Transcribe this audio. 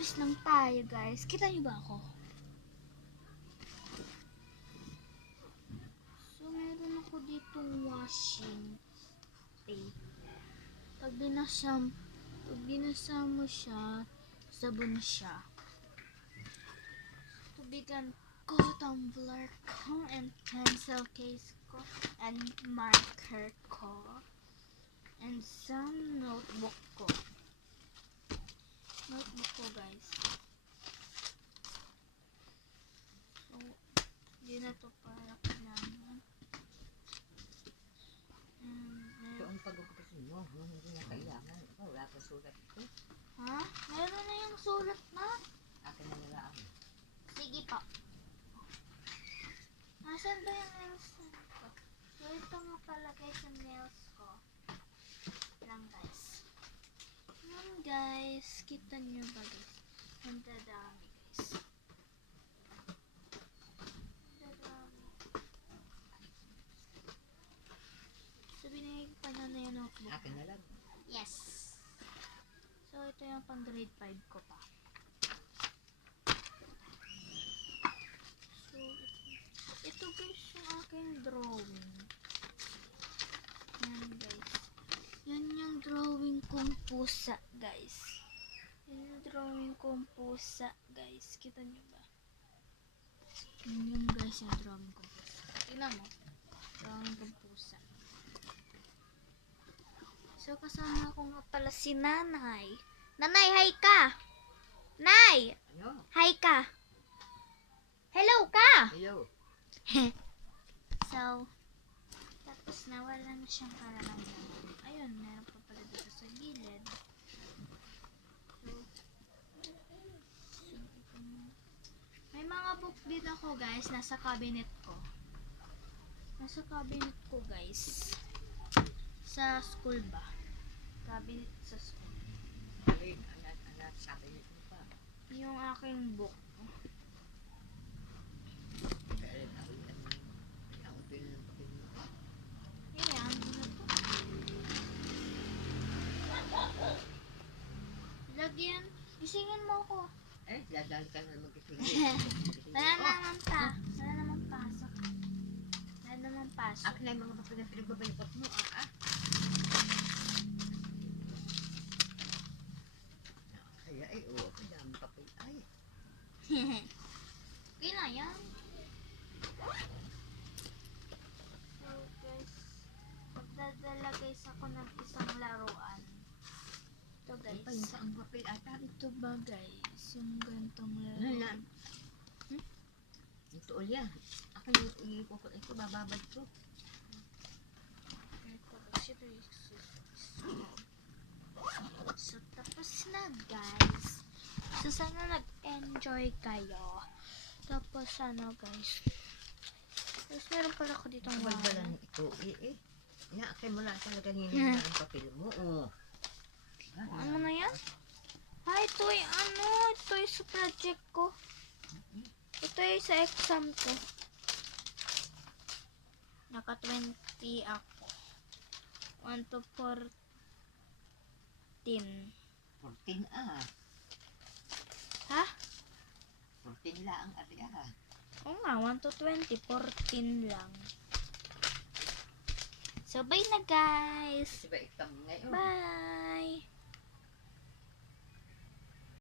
Office lang tayo, guys. Kita niyo ba ako? So, meron ako ditong washing tape. Pag binasa mo siya, sabon siya. Tubigan ko, tumbler ko, and pencil case ko, and marker ko, and some notebook ko. Notebook ko, guys. So, hindi na to para kailangan. Ito ang pag-ugupasin mo. Hindi na kailangan. Ito, wala pa sulat ito. Ha? Meron na yung sulat na? Akin na nilaan. Sige pa. Nasaan ba yung nails ko? So, ito nga palagay sa nails ko. Lang, guys. Yan, guys. Kita nyo ba, guys? Ang dadami, guys. Dadami. So, binigay ko pa na yung notebook. Akin na lang. Yes. So, ito yung pang grade 5 ko pa. So, ito guys yung aking drawing. Yan guys. Yan yung drawing kong pusa guys. Yan yung drawing kong pusa guys. Kita nyo ba? Yan yung guys yung drawing kong pusa. Tingnan mo. Drawing kong pusa. So, kasama ko nga pala si Nanay. Nanay, hi ka! Nay! Ano? Hi ka! Hello ka! Hello. So, tapos nawala na siyang karamangan. Ayun, meron pa pala dito sa gilid. So, may mga book din ako guys, nasa cabinet ko. Nasa cabinet ko guys. Sa school ba? Cabinet sa school. Ay, anak, sabi niyo pa. Yung aking book. Kaya ako yan. Ang pin ng papel mo. Ayan, ano to? Lagyan. Isingin mo ako. Eh, dadali ka na magkikingin. Wala naman pa. Wala naman pasok. Wala naman pasok. Akin na yung mga papel na pinagbabalipot mo. Kaya ay, oo. Kaya ang papel ay. Okay na yan. So guys, magdadala guys ako ng isang laruan. Ito Ay, pa guys. yung saang papel ata. Ito ba guys? Yung gantong Ano laruan. na? Ito ulit. Akin yung iikukot. Ito, bababad ko. Ito guys. Ito yung so tapos na guys. So sana nag-enjoy kayo. Tapos ano guys. Tapos meron pala ako ditong Balbalan ito. Akin mo lang talaga nila ang papel mo. Oh. Ano na yan? Ito ay ano. Ito ay sa project ko. Ito ay sa exam ko. Naka 20 ako. 1 to 14. 14 Ha? 14 lang ang ate Oo nga, 1 to 20. 14 lang. So, bye na guys. Diba exam ngayon? Bye.